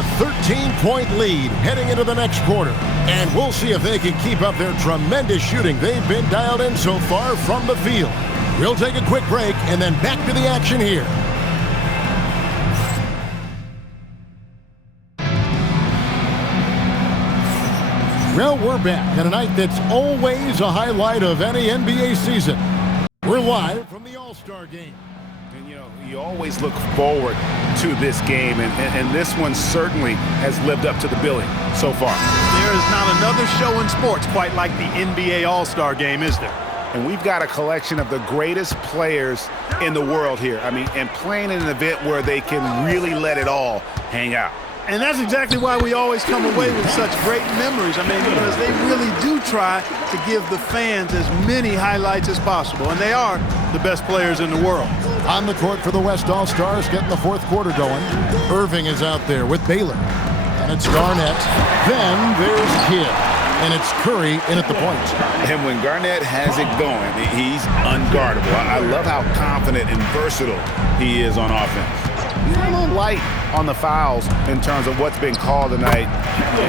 a 13-point lead heading into the next quarter. And we'll see if they can keep up their tremendous shooting they've been dialed in so far from the field. We'll take a quick break and then back to the action here. Well, we're back on a night that's always a highlight of any NBA season. We're live from the All-Star game. And, you always look forward to this game, and this one certainly has lived up to the billing so far. There is not another show in sports quite like the NBA All-Star game, is there? And we've got a collection of the greatest players in the world here. I mean, and playing in an event where they can really let it all hang out. And that's exactly why we always come away with such great memories. I mean, because they really do try to give the fans as many highlights as possible. And they are the best players in the world. On the court for the West All-Stars, getting the fourth quarter going. Irving is out there with Baylor. And it's Garnett. Then there's Kidd. And it's Curry in at the point. And when Garnett has it going, he's unguardable. I love how confident and versatile he is on offense. He's a little light on the fouls in terms of what's been called tonight,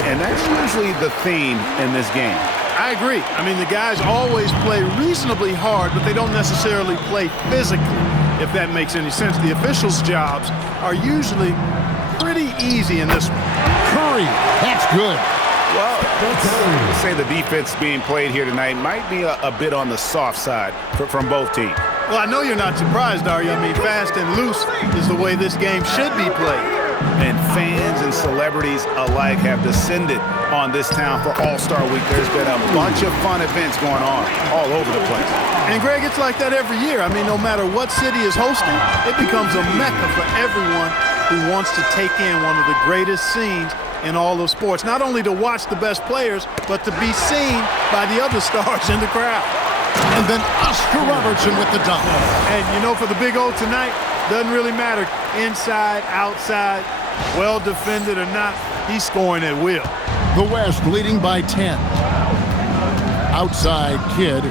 and that's usually the theme in this game. I agree. I mean, the guys always play reasonably hard, but they don't necessarily play physically, if that makes any sense. The officials' jobs are usually pretty easy in this one. Curry, that's good. Well, let's say the defense being played here tonight might be a bit on the soft side from both teams. Well, I know you're not surprised, are you? I mean, fast and loose is the way this game should be played. And fans and celebrities alike have descended on this town for All-Star Week. There's been a bunch of fun events going on all over the place. And, Greg, it's like that every year. I mean, no matter what city is hosting, it becomes a mecca for everyone who wants to take in one of the greatest scenes in all of sports. Not only to watch the best players, but to be seen by the other stars in the crowd. And then Oscar Robertson with the dunk. And, for the Big O tonight, doesn't really matter inside, outside, well defended or not, he's scoring at will. The West leading by 10. Outside Kidd.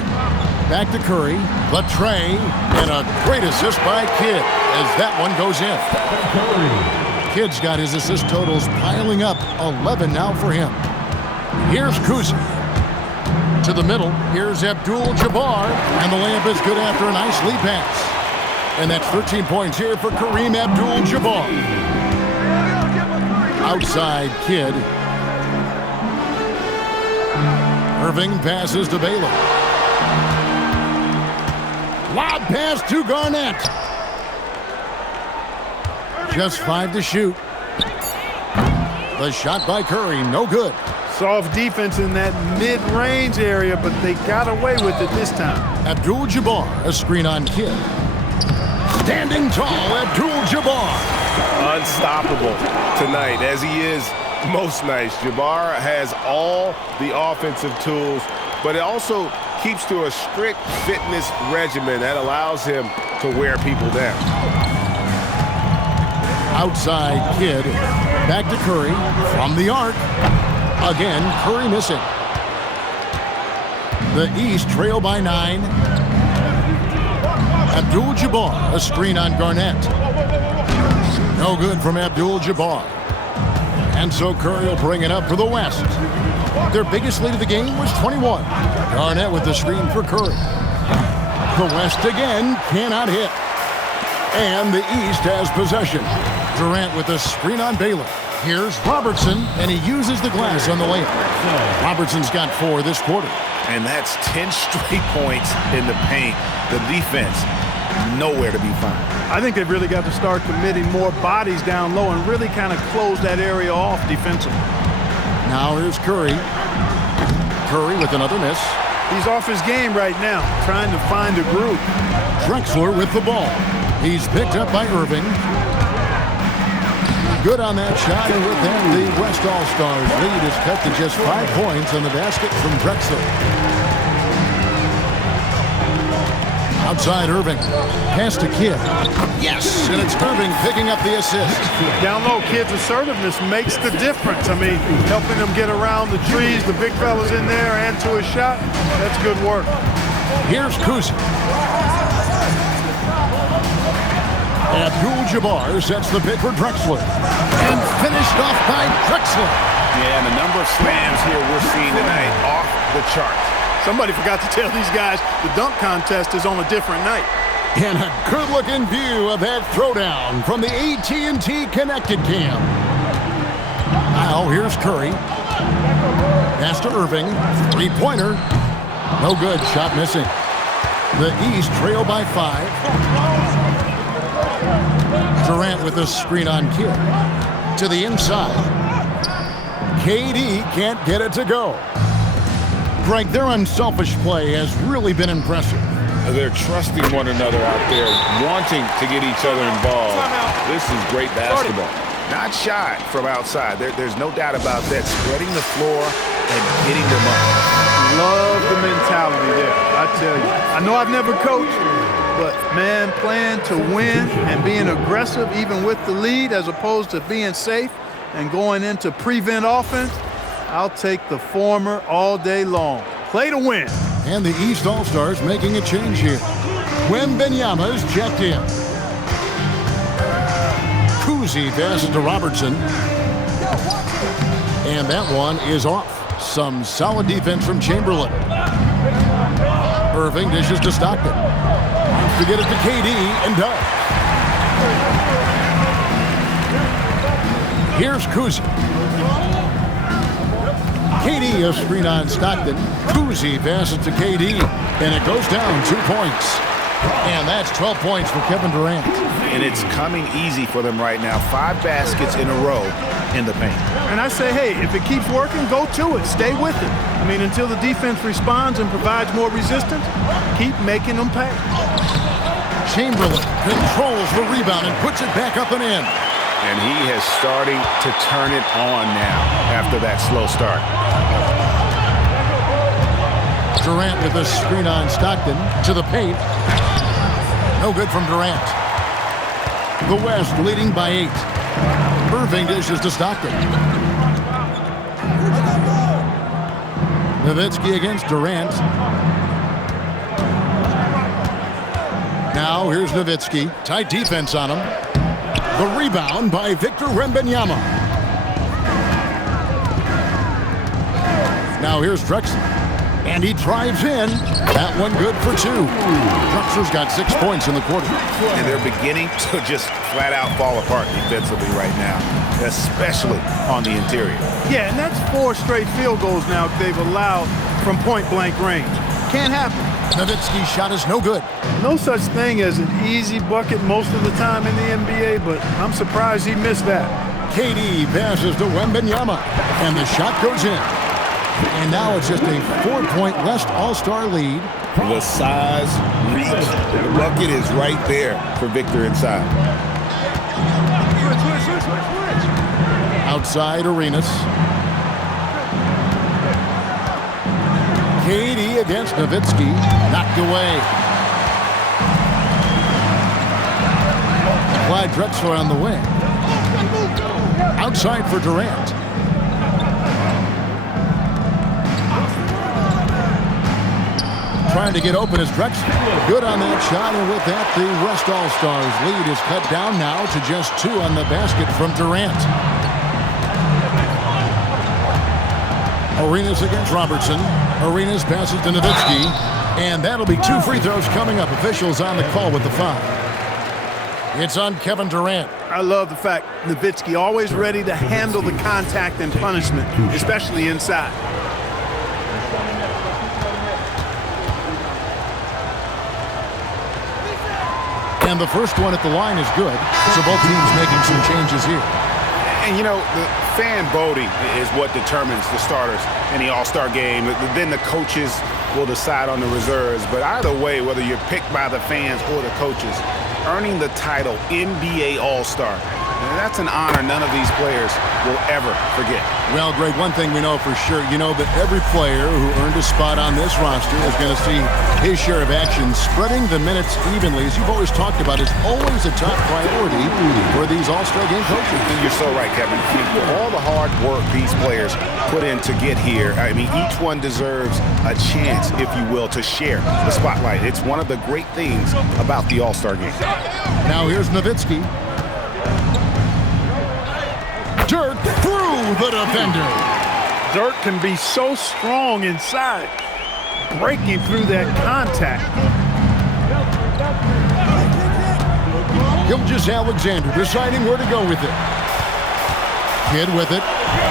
Back to Curry. Latre. And a great assist by Kidd as that one goes in. Kidd's got his assist totals piling up. 11 now for him. Here's Kuzi. To the middle, here's Abdul-Jabbar, and the layup is good after a nice lead pass. And that's 13 points here for Kareem Abdul-Jabbar. Outside Kidd. Irving passes to Baylor. Lob pass to Garnett. Just 5 to shoot. The shot by Curry, no good. Soft defense in that mid-range area, but they got away with it this time. Abdul-Jabbar, a screen on Kidd. Standing tall, Abdul-Jabbar. Unstoppable tonight, as he is most nights. Jabbar has all the offensive tools, but it also keeps to a strict fitness regimen that allows him to wear people down. Outside Kidd, back to Curry, from the arc. Again, Curry missing. The East trail by 9. Abdul-Jabbar, a screen on Garnett. No good from Abdul-Jabbar. And so Curry will bring it up for the West. Their biggest lead of the game was 21. Garnett with the screen for Curry. The West again cannot hit. And the East has possession. Durant with the screen on Baylor. Here's Robertson, and he uses the glass on the layup. Robertson's got 4 this quarter. And that's 10 straight points in the paint. The defense, nowhere to be found. I think they've really got to start committing more bodies down low and really kind of close that area off defensively. Now here's Curry. Curry with another miss. He's off his game right now, trying to find a groove. Drexler with the ball. He's picked up by Irving. Good on that shot, and with that, the West All-Stars lead is cut to just 5 points on the basket from Drexler. Outside Irving. Pass to Kidd. Yes, and it's Irving picking up the assist. Down low, Kidd's assertiveness makes the difference. I mean, helping them get around the trees, the big fellas in there, and to a shot, that's good work. Here's Kuzi. Abdul-Jabbar sets the pick for Drexler. And finished off by Drexler. Yeah, and the number of slams here we're seeing tonight off the charts. Somebody forgot to tell these guys the dunk contest is on a different night. And a good-looking view of that throwdown from the AT&T Connected Cam. Now here's Curry. Pass to Irving. Three-pointer. No good. Shot missing. The East trail by 5. Durant with a screen-on kick. To the inside. KD can't get it to go. Greg, their unselfish play has really been impressive. They're trusting one another out there, wanting to get each other involved. This is great basketball. Not shy from outside. There's no doubt about that. Spreading the floor and getting them up. Love the mentality there, I tell you. I know I've never coached, but, man, playing to win and being aggressive even with the lead as opposed to being safe and going into prevent offense, I'll take the former all day long. Play to win. And the East All-Stars making a change here. Wembanyama's checked in. Kuzi passes to Robertson. And that one is off. Some solid defense from Chamberlain. Irving dishes to Stockton. Wants to get it to KD and does. Here's Kuzi. KD a screen on Stockton. Kuzi passes to KD, and it goes down 2 points. And that's 12 points for Kevin Durant. And it's coming easy for them right now. 5 baskets in a row in the paint. And I say, hey, if it keeps working, go to it. Stay with it. I mean, until the defense responds and provides more resistance, keep making them pay. Chamberlain controls the rebound and puts it back up and in. And he is starting to turn it on now after that slow start. Durant with a screen on Stockton to the paint. No good from Durant. The West leading by 8. Irving dishes to Stockton. Nowitzki against Durant. Now here's Nowitzki. Tight defense on him. The rebound by Victor Wembanyama. Now here's Drexler. And he drives in. That one good for 2. Drexler's got 6 points in the quarter. And they're beginning to just flat out fall apart defensively right now, especially on the interior. Yeah, and that's 4 straight field goals now they've allowed from point-blank range. Can't happen. Nowitzki's shot is no good. No such thing as an easy bucket most of the time in the NBA, but I'm surprised he missed that. KD passes to Wembanyama, and the shot goes in. And now it's just a 4-point West All-Star lead. The size, reach, the bucket is right there for Victor inside. Outside Arenas. KD against Nowitzki. Knocked away. Clyde Drexler on the wing. Outside for Durant. Trying to get open is Drexler. Good on that shot, and with that, the West All-Stars lead is cut down now to just 2 on the basket from Durant. Arenas against Robertson. Arenas passes to Nowitzki, and that'll be 2 free throws coming up. Officials on the call with the foul. It's on Kevin Durant. I love the fact Nowitzki always ready to handle the contact and punishment, especially inside. And the first one at the line is good, so both teams making some changes here. And, you know, the fan voting is what determines the starters in the All-Star game. Then the coaches will decide on the reserves. But either way, whether you're picked by the fans or the coaches, earning the title NBA All-Star And that's an honor none of these players will ever forget. Well, Greg, one thing we know for sure, you know that every player who earned a spot on this roster is going to see his share of action. Spreading the minutes evenly, as you've always talked about, is always a top priority for these All-Star game coaches. And you're so right, Kevin. For all the hard work these players put in to get here, I mean, each one deserves a chance, if you will, to share the spotlight. It's one of the great things about the All-Star game. Now here's Nowitzki. Dirk through the defender. Dirk can be so strong inside, breaking through that contact. Gilgeous-Alexander deciding where to go with it. Kidd with it.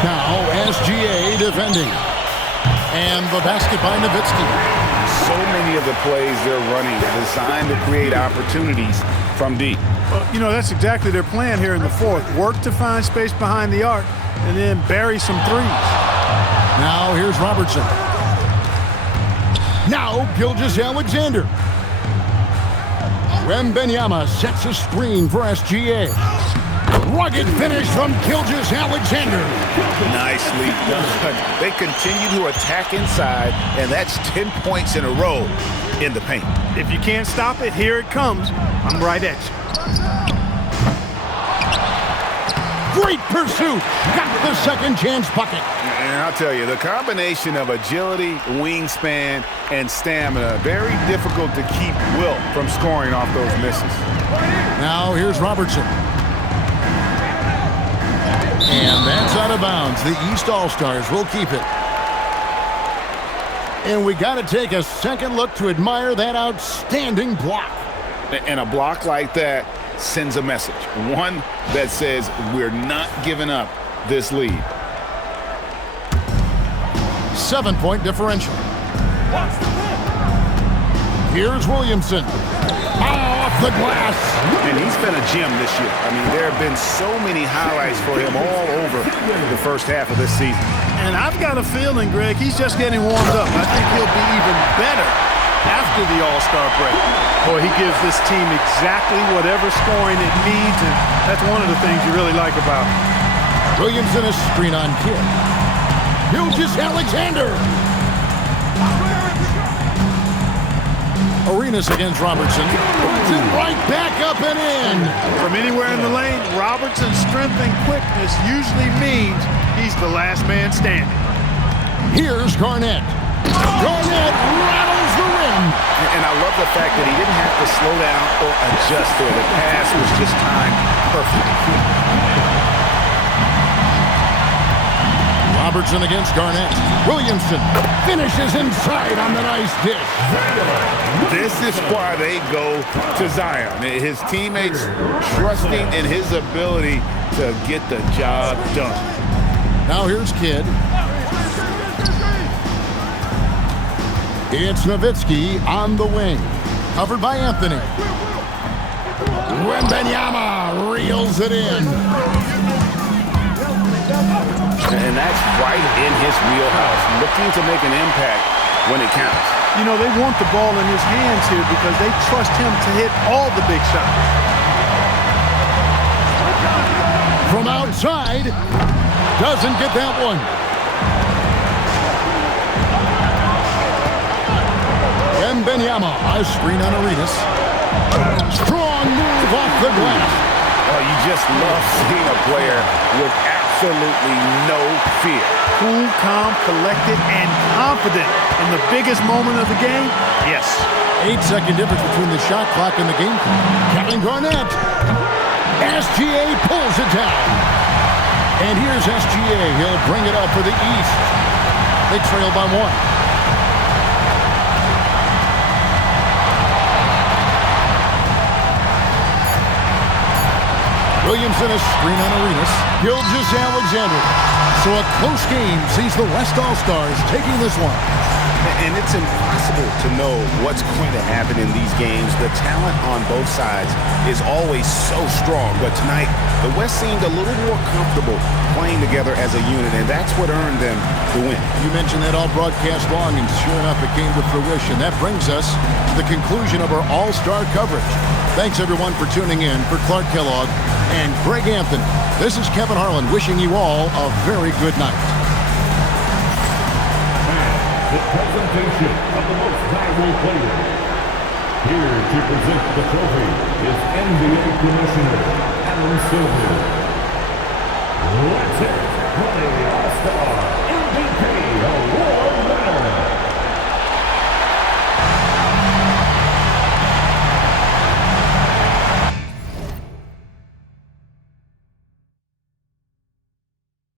Now SGA defending. And the basket by Nowitzki. So many of the plays they're running are designed to create opportunities from deep. Well, you know, that's exactly their plan here in the fourth. Work to find space behind the arc and then bury some threes. Now here's Robertson. Now Gilgeous-Alexander. Wembanyama sets a screen for SGA. Rugged finish from Gilgeous-Alexander. Nicely done. They continue to attack inside, and that's 10 points in a row in the paint. If you can't stop it, here it comes. I'm right at you. Great pursuit. Got the second chance bucket. And I'll tell you, the combination of agility, wingspan, and stamina, very difficult to keep Wilt from scoring off those misses. Now here's Robertson. And that's out of bounds. The East All-Stars will keep it. And we got to take a second look to admire that outstanding block. And a block like that sends a message. One that says we're not giving up this lead. 7-point differential. Here's Williamson. Off the glass. And he's been a gem this year. I mean, there have been so many highlights for him all over the first half of this season. And I've got a feeling, Greg, he's just getting warmed up. I think he'll be even better after the All-Star break. Boy, he gives this team exactly whatever scoring it needs, and that's one of the things you really like about him. Williamson a screen on Kidd. Gilgeous-Alexander. Arenas against Robertson. Puts it right back up and in. From anywhere in the lane, Robertson's strength and quickness usually means he's the last man standing. Here's Garnett. Garnett rattles the rim. And I love the fact that he didn't have to slow down or adjust there. The pass was just timed perfectly. Robertson against Garnett. Williamson finishes inside on the nice dish. This is why they go to Zion. His teammates trusting in his ability to get the job done. Now here's Kidd. It's Nowitzki on the wing. Covered by Anthony. Wembanyama reels it in. And that's right in his wheelhouse, looking to make an impact when it counts. You know, they want the ball in his hands here because they trust him to hit all the big shots. From outside, doesn't get that one. Wembanyama, a screen on Arenas. Strong move off the glass. Oh, you just love seeing a player with absolutely no fear. Cool, calm, collected, and confident in the biggest moment of the game? Yes. 8-second difference between the shot clock and the game clock. Kevin Garnett. SGA pulls it down. And here's SGA. He'll bring it up for the East. They trail by one. Williamson a screen on Arenas. Gilgeous-Alexander. So a close game sees the West All-Stars taking this one. And it's impossible to know what's going to happen in these games. The talent on both sides is always so strong. But tonight, the West seemed a little more comfortable playing together as a unit, and that's what earned them the win. You mentioned that all broadcast long, and sure enough, it came to fruition. That brings us to the conclusion of our all-star coverage. Thanks, everyone, for tuning in. For Clark Kellogg and Greg Anthony, this is Kevin Harlan wishing you all a very good night. The presentation of the most valuable player. Here to present the trophy is NBA Commissioner Adam Silver. Let's hit it.